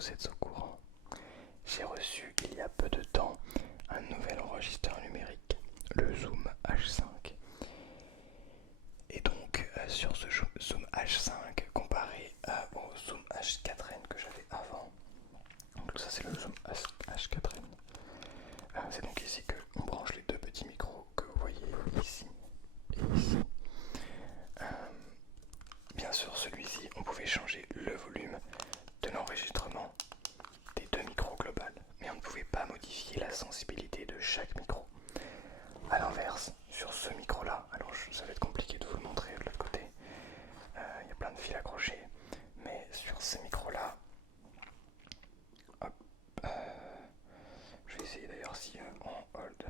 vous êtes au courant, j'ai reçu il y a peu de temps un nouvel enregistreur numérique, le Zoom H5. Et donc sur ce Zoom H5 comparé au Zoom H4n que j'avais avant, donc ça c'est le Zoom H4n, c'est donc ici que on branche les deux petits micros que vous voyez ici et ici. Bien sûr celui-ci on pouvait changer le volume de l'enregistrement des deux micros globales, mais on ne pouvait pas modifier la sensibilité de chaque micro. A l'inverse, sur ce micro là, alors ça va être compliqué de vous le montrer de l'autre côté, il y a plein de fils accrochés, mais sur ces micros là, hop, je vais essayer d'ailleurs si en hold,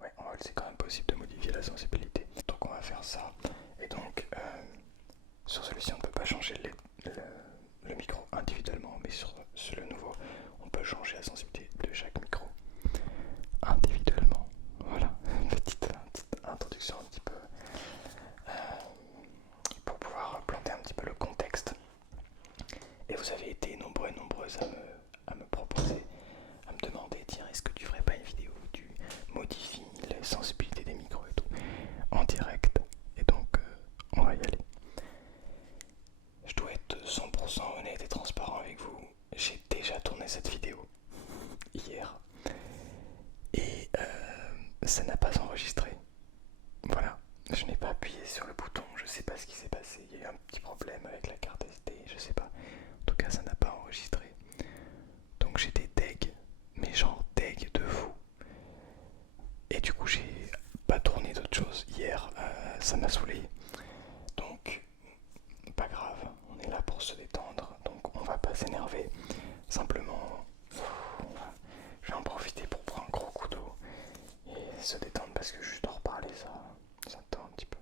ouais en hold c'est quand même possible de modifier la sensibilité, donc on va faire ça, et donc sur celui-ci on ne peut pas changer le micro individuellement, mais sur le nouveau on peut changer la sensibilité de chaque micro individuellement. Voilà, une petite introduction un petit peu pour pouvoir planter un petit peu le contexte. Et vous avez été nombreux et nombreuses à me proposer, à me demander, tiens, est-ce que tu ferais pas une vidéo où tu modifies la sensibilité des micros et tout, en direct. Et donc, on va y aller. Je dois être 100% honnête et transparent avec vous. J'ai déjà tourné cette vidéo hier et ça n'a pas enregistré. Voilà, je n'ai pas appuyé sur le bouton, je sais pas ce qui s'est passé, il y a eu un petit problème avec la carte SD, je sais pas. En tout cas, ça n'a pas enregistré. Donc j'étais deg, mais genre deg de fou. Et du coup, j'ai pas tourné d'autre chose hier, ça m'a saoulé. Donc, pas grave, on est là pour se détendre, donc on va pas s'énerver. Simplement, je vais en profiter pour prendre un gros coup d'eau et se détendre parce que juste en reparler, ça tend un petit peu.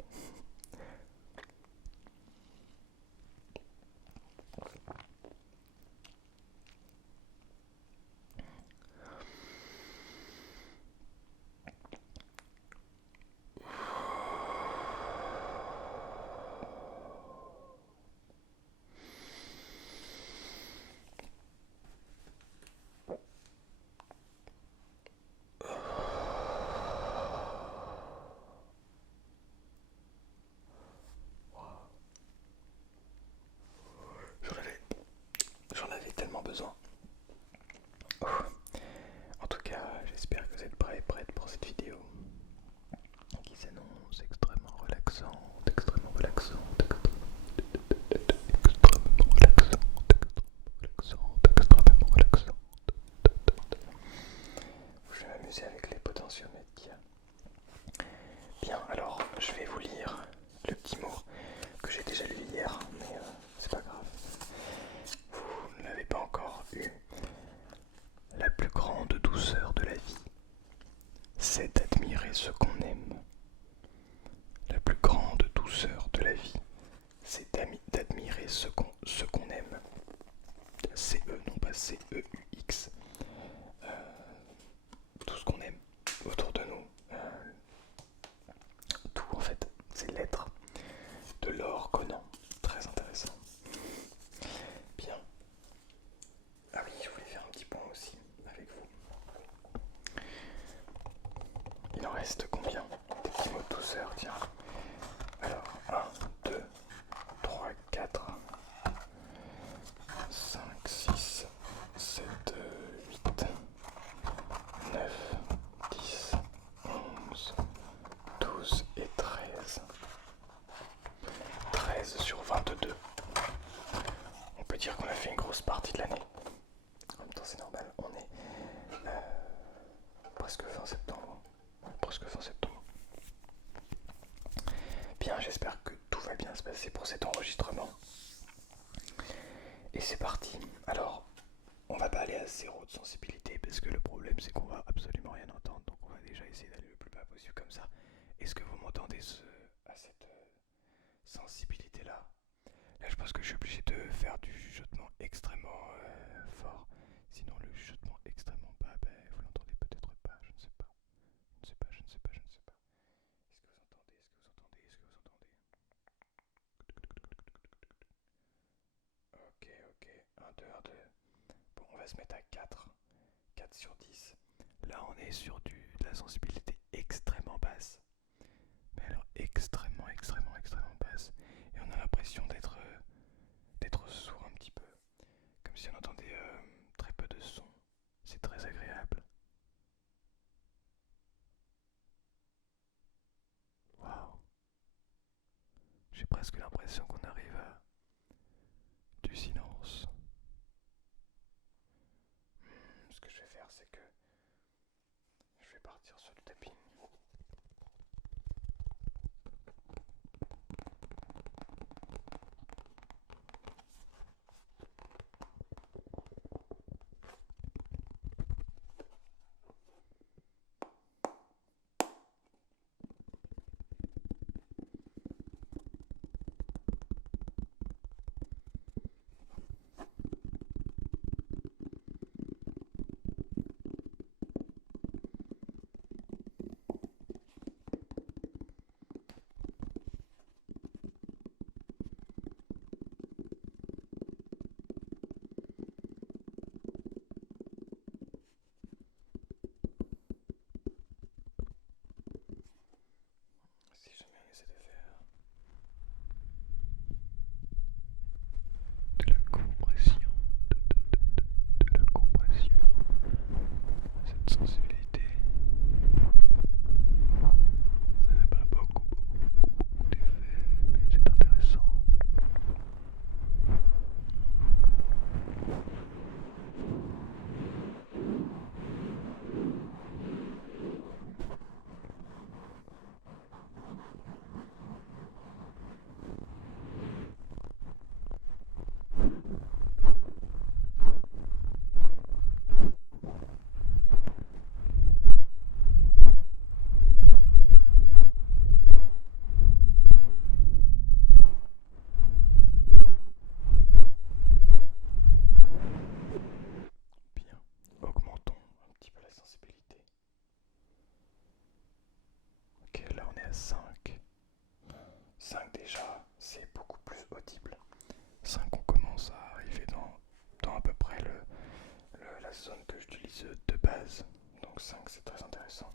J'en avais tellement besoin. En tout cas, j'espère que vous êtes prêts et prêtes pour cette vidéo qui s'annonce extrêmement relaxante, extrêmement relaxante, extrêmement relaxante. Je vais m'amuser avec les potentiomètres qu'il y a. Bien, alors je vais vous lire le petit mot que j'ai déjà lu hier, mais c'est pas grave. Vous ne l'avez pas encore eu. La plus grande douceur de la vie, c'est d'admirer ce qu'on aime. La plus grande douceur de la vie, c'est d'admirer ce qu'on aime. C-E, non pas C-E-U-X. Tout ce qu'on aime autour de nous. Tout en fait, c'est l'être. De l'or Conan. Très intéressant. Bien. Ah oui, je voulais faire un petit point aussi avec vous. Il en reste combien? Des petits mots de douceur, tiens. Alors, 1, 2, 3, 4, 5, 6, 7, 8, 9, 10, 11, 12 et 13. 13 sur 22. On peut dire qu'on a fait une grosse partie de l'année. En même temps, c'est normal, on est presque fin septembre. Presque fin septembre. Bien, j'espère que tout va bien se passer pour cet enregistrement. Et c'est parti. Alors, on va pas aller à zéro de sensibilité parce que le problème c'est qu'on va absolument rien entendre. Donc on va déjà essayer d'aller le plus bas possible comme ça. Est-ce que vous m'entendez à cette sensibilité là? Là je pense que je suis obligé de faire du chuchotement extrêmement fort. Sinon le chuchotement extrêmement bas, ben, vous l'entendez peut-être pas, je ne sais pas. Je ne sais pas, je ne sais pas, je ne sais pas. Est-ce que vous entendez? Est-ce que vous entendez? Ok, ok. 1, 2, devrait se mettre à 4, 4 sur 10. Là on est sur de la sensibilité extrêmement basse. Mais alors extrêmement basse. Et on a l'impression d'être sourd un petit peu. Comme si on entendait très peu de son. C'est très agréable. Waouh. J'ai presque l'impression qu'on arrive à du silence. Ce que je vais faire, c'est que je vais partir sur le tapping. Si jamais on essaie de faire de la compression, de la compression, cette sensibilité, ça n'a pas beaucoup d'effet, mais c'est intéressant. Bien, augmentons un petit peu la sensibilité. Ok, là on est à 5. 5 déjà, c'est beaucoup plus audible. 5, on commence à arriver dans à peu près la zone que j'utilise de base. Donc 5, c'est très intéressant.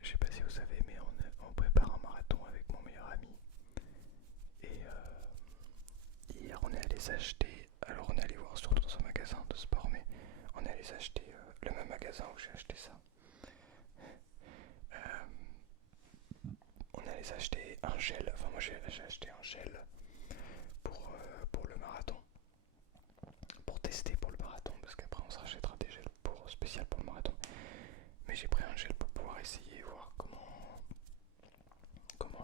Je sais pas si vous savez, mais on prépare un marathon avec mon meilleur ami. Et hier, on est allé s'acheter. Alors, on est allé voir surtout dans un magasin de sport, mais on est allé s'acheter le même magasin où j'ai acheté ça. On est allé s'acheter un gel. Enfin, moi, j'ai acheté un gel pour le marathon. Pour tester pour le marathon, parce qu'après, on se rachètera des gels spécial pour le marathon. Mais j'ai pris un gel pour pouvoir essayer, voir comment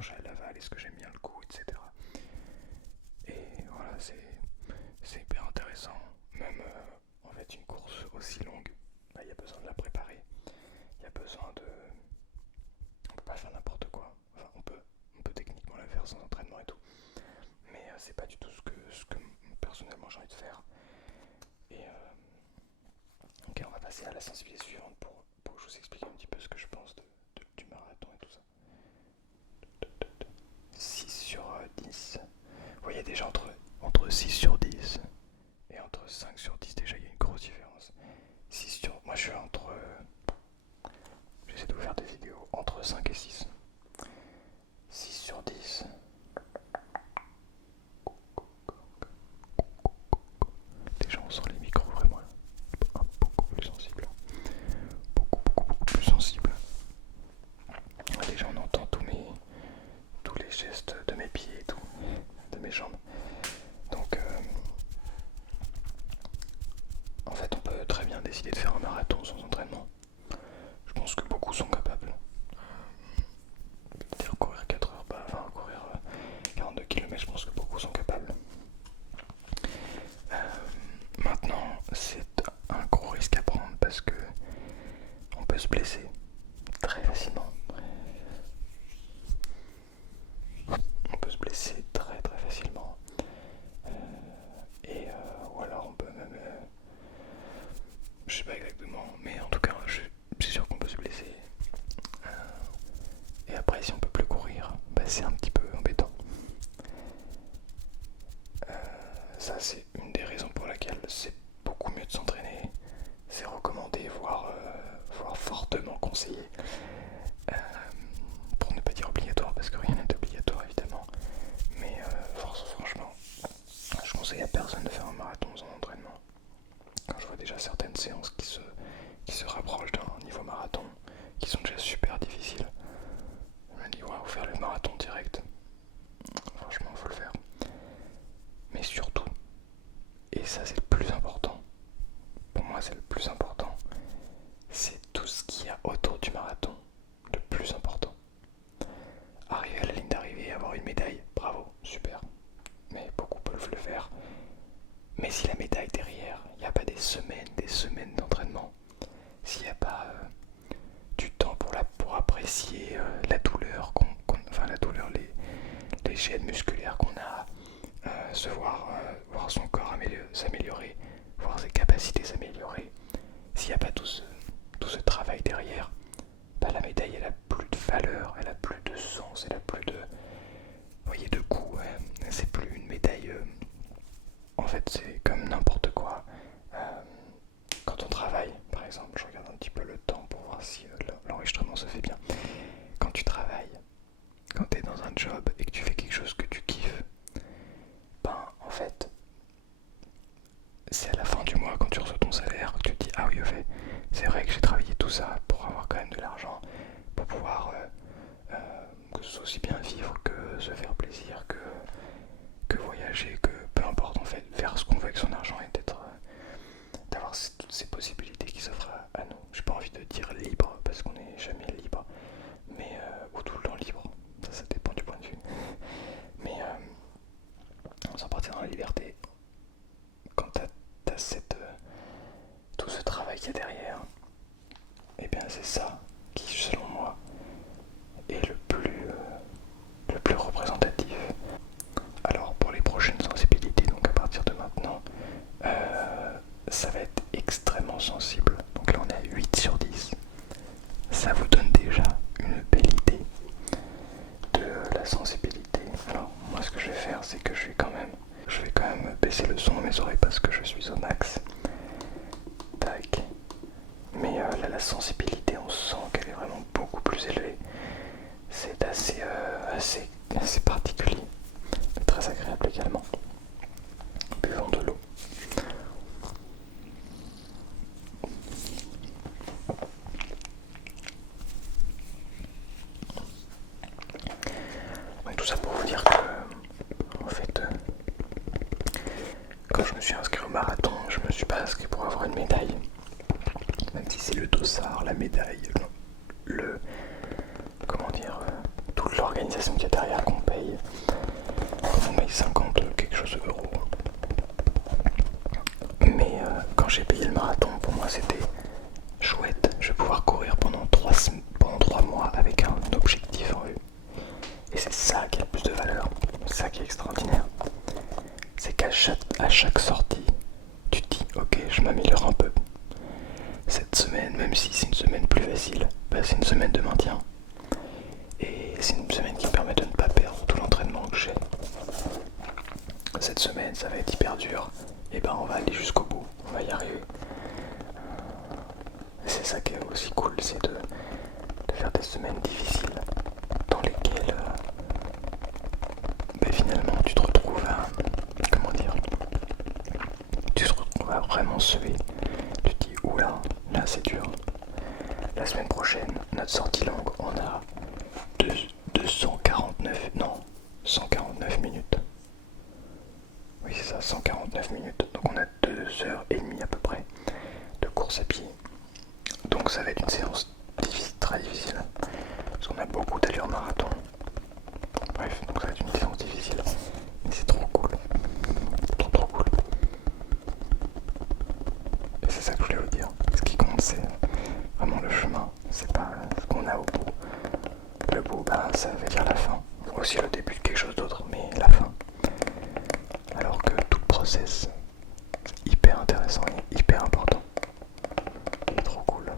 je l'avale, est-ce que j'aime bien le goût, etc. Et voilà, c'est hyper intéressant. Même en fait une course aussi longue, il y a besoin de la préparer. Il y a besoin de... On peut pas faire n'importe quoi. Enfin, on peut techniquement la faire sans entraînement et tout. Mais c'est pas du tout ce que personnellement j'ai envie de faire. Et ok, on va passer à la sensibilité suivante pour que je vous explique un petit peu ce que je pense du marathon et tout ça. 6 sur 10. Vous voyez déjà entre 6 sur 10 et entre 5 sur 10, déjà il y a une grosse différence. 6 sur... Moi je suis entre... J'essaie de vous faire des vidéos entre 5 et 6. 6 sur 10. Déjà on sent les micros vraiment beaucoup plus sensibles. Beaucoup plus sensibles. Déjà on entend tous les gestes de mes pieds et tout, de mes jambes. Donc en fait on peut très bien décider de faire un marathon sans entraînement. peut se blesser très facilement. On peut se blesser très très facilement. Ou alors on peut même... je sais pas exactement, mais en tout cas, je suis sûr qu'on peut se blesser. Et après, si on peut plus courir, bah, c'est un petit peu embêtant. Ça, c'est une des raisons pour laquelle c'est beaucoup mieux de s'entraîner. C'est recommandé, voire fortement conseillé. Pour ne pas dire obligatoire, parce que rien n'est obligatoire évidemment. Mais franchement, je conseille à personne de faire un marathon sans entraînement. Quand je vois déjà certaines séances qui se rapprochent d'un niveau marathon, qui sont déjà super difficiles, je me dis waouh, faire le marathon direct, franchement faut le faire. Mais surtout, et ça c'est le plus important, pour moi c'est le plus important, c'est tout ce qu'il y a autour du marathon, le plus important. Arriver à la ligne d'arrivée et avoir une médaille, bravo, super. Mais beaucoup peuvent le faire. Mais si la médaille derrière, il n'y a pas des semaines d'entraînement, s'il n'y a pas du temps pour apprécier la douleur, enfin la douleur, les gènes musculaires qu'on a, voir son corps s'améliorer, voir ses capacités s'améliorer, s'il n'y a pas tout ce travail derrière, bah la médaille elle a plus de valeur, elle a plus de sens, elle a plus de, vous voyez, de goût, ouais. C'est plus une médaille, en fait c'est comme n'importe quoi. Quand on travaille, par exemple, je regarde un petit peu le temps pour voir si l'enregistrement se fait bien. Quand tu travailles, quand tu es dans un job et que tu fais quelque chose que tu kiffes, ben en fait, c'est à la fin du mois quand tu reçois ton salaire que tu te dis ah oui, au fait, c'est vrai que j'ai travaillé tout ça pour avoir quand même de l'argent, pour pouvoir que ce soit aussi bien vivre que se faire plaisir, que voyager, que peu importe en fait, faire ce qu'on veut avec son argent et d'avoir toutes ces possibilités qui s'offrent à nous. J'ai pas envie de dire libre parce qu'on n'est jamais libre, mais ou tout le temps libre, ça dépend du point de vue. Mais sans partir dans la liberté, quand t'as tout ce travail qu'il y a derrière, et bien c'est ça qui, selon moi, est le plus représentatif. Alors pour les prochaines sensibilités, donc à partir de maintenant, ça va être extrêmement sensible. Donc là on est à 8 sur 10. Ça vous donne déjà une belle idée de la sensibilité. Alors moi ce que je vais faire, c'est que je vais quand même baisser le son dans mes oreilles parce que je suis au max. Tac. Mais là la sensibilité, on sent qu'elle est vraiment beaucoup plus élevée. C'est assez particulier, mais très agréable également. Buvons de l'eau. Donc tout ça pour vous dire que, en fait, quand je me suis inscrit au marathon, je me suis pas inscrit pour avoir une médaille. Même si c'est le dossard, la médaille, toute l'organisation qu'il y a derrière qu'on paye. On paye 50 quelque chose euros. Mais quand j'ai payé le marathon, pour moi c'était chouette. Je vais pouvoir courir pendant 3 mois avec un objectif en vue. Et c'est ça qui a le plus de valeur. C'est ça qui est extraordinaire. C'est qu'à chaque sortie, tu te dis ok, je m'améliore un peu. Cette semaine, même si c'est une semaine plus facile, bah, c'est une semaine de maintien. Et c'est une semaine qui me permet de ne pas perdre tout l'entraînement que j'ai. Cette semaine, ça va être hyper dur. Et ben on va aller jusqu'au bout, on va y arriver. Et c'est ça qui est aussi cool, c'est de faire des semaines difficiles dans lesquelles finalement tu te retrouves à, tu te retrouves à vraiment sever. Tu te dis oula, là c'est dur. La semaine prochaine, notre sortie longue, on a 149 minutes. Oui c'est ça, 149 minutes. Donc on a 2h30 à peu près de course à pied. Donc ça va être une séance très difficile. Parce qu'on a beaucoup d'allure marathon. Bref, donc ça va être une séance difficile. Mais c'est trop cool. Trop cool. Et c'est ça que je voulais vous dire. Ce qui compte, c'est vraiment le chemin. ça veut dire la fin. Aussi le début de quelque chose d'autre, mais la fin. Alors que tout le process, c'est hyper intéressant et hyper important. Et trop cool.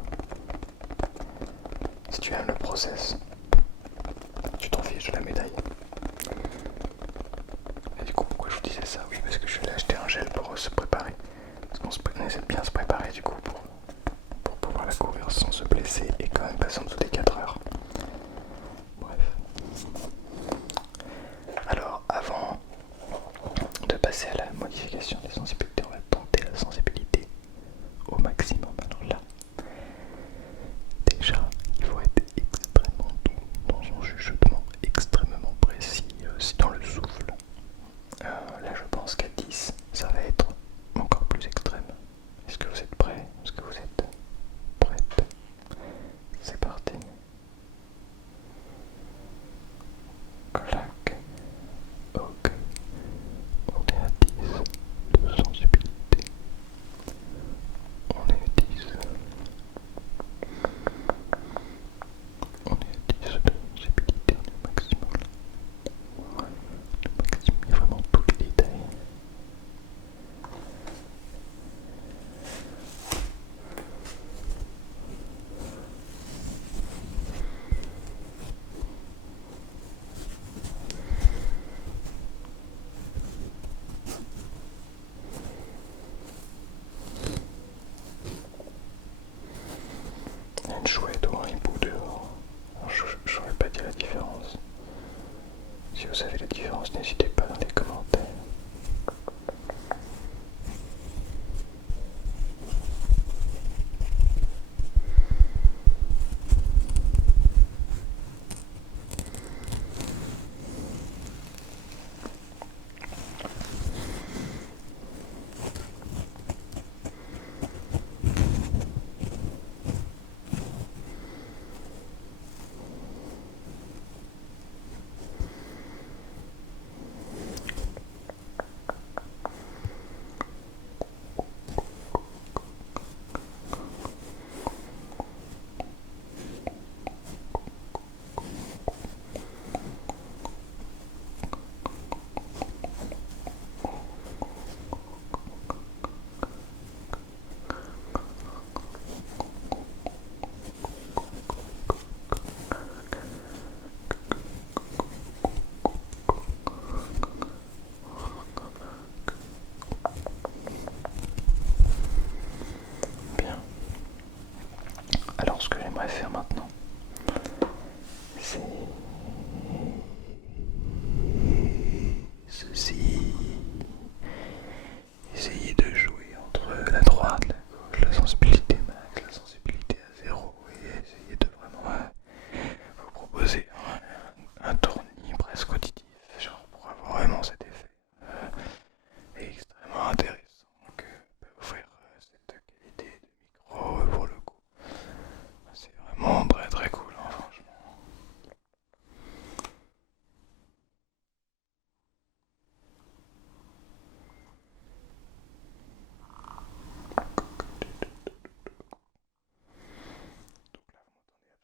Si tu aimes le process, tu t'en fiches de la médaille. Et du coup, pourquoi je vous disais ça? Oui, parce que je suis allé acheter un gel pour se préparer. Parce qu'on essaie de bien se préparer du coup pour pouvoir la courir sans se blesser et quand même passer en dessous des 4 heures. Bref. Alors, avant de passer à la modification des sensibilités, on va tenter la sensibilité au maximum. Alors là, déjà, il faut être extrêmement doux dans son chuchotement, extrêmement précis dans le souffle. Là, je pense qu'à 10, ça va être encore plus extrême. Est-ce que vous êtes prêts? Est-ce que vous êtes prête? C'est parti. Clac. Ok. On est à 10 de sensibilité. On est à 10. On est à 10 de sensibilité. On est au maximum. Le maximum, il y a vraiment tous les détails. Il y a une chouette ou un hibou dehors. Alors, je ne saurais pas dire la différence. Si vous savez la différence, n'hésitez pas dans les commentaires. Bien. Alors, ce que j'aimerais faire maintenant, c'est ceci. Essayer de jouer entre la droite, la gauche, la sensibilité max, la sensibilité à 0 et essayer de vraiment vous proposer un tournis presque auditif, genre pour avoir vraiment cet effet extrêmement intéressant que peut offrir cette qualité de micro pour le coup. C'est vraiment très très cool, hein, franchement.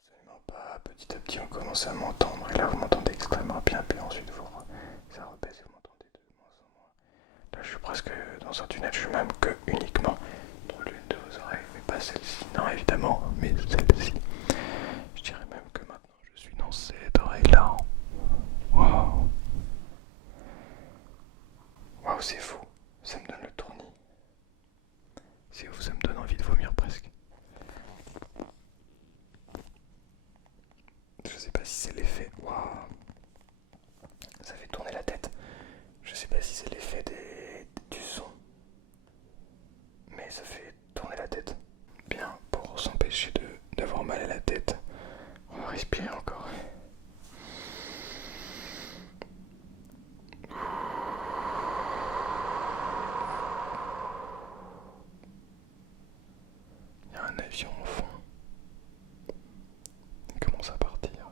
Absolument pas. Petit à petit, on commence à m'entendre. Et là, vous m'entendez extrêmement bien. Puis ensuite, ça rebaisse et vous m'entendez de moins en moins. Là, je suis presque dans un tunnel. Je suis même que uniquement dans l'une de vos oreilles. Mais pas celle-ci. Non, évidemment, mais celle-ci. Je dirais même que maintenant, je suis dans cette oreille-là. Waouh. Waouh, c'est fou. Ça me donne le tournis. C'est ouf, ça me donne envie de vomir presque. Je sais pas si c'est l'effet. Waouh. Ça fait tourner la tête. Je sais pas si c'est l'effet du son. Mais ça fait tourner la tête. Bien, pour s'empêcher d'avoir mal à la tête, on va respirer encore. Il y a un avion au fond. Il commence à partir.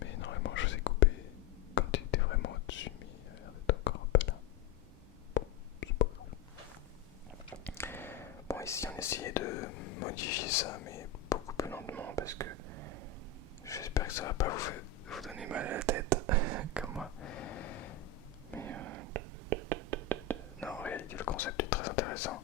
Mais normalement, je vous ai coupé quand il était vraiment au-dessus, mais il a l'air d'être encore un peu là. Bon, c'est pas grave. Bon, ici, on essayait de modifier ça, mais beaucoup plus lentement parce que je sais j'espère que ça va pas vous donner mal à la tête, comme moi. Mais non, en réalité, le concept est très intéressant.